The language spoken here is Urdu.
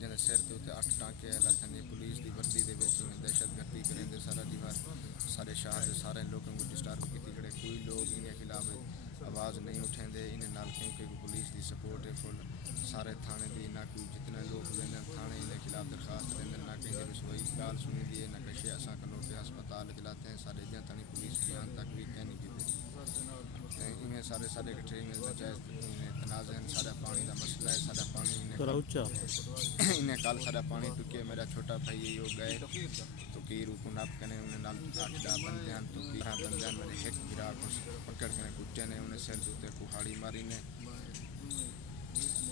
جن سر کے اتنے 8 ٹانکے لگتے پولیس کی وردی کے دہشت گردی کریں سارا دیوار سارے شہر کے سارے لوگوں کو ڈسٹرب کی جڑے کوئی لوگ ان خلاف آواز نہیں اٹھیں ان کیونکہ پولیس کی سپورٹ ہے فل سارے تھانے کی نہ کوئی جتنے لوگ لینا تھانے ان خلاف درخواست لیں نہ کہیں رسوئی گال سنی دی نہ کشے اصا کلو کے ہسپتال چلاتے ہیں سارے جہاں تھانی پولیس کی یہاں تک بھی کہہ نہیں کی انہیں سارے کٹھے نجائز تنازع ہیں سارا پانی کا مسئلہ ہے سارا پانی انہیں کل سارا پانی ٹکے میرا چھوٹا بھائی وہ گئے تو کی روکو نپ کنے انہیں نال 8 بندے ہیں تو 13 بندے ہیں میرے ایک گرا کو پکڑ کے کٹے نے انہیں سر دوتے کوہاڑی ماری نے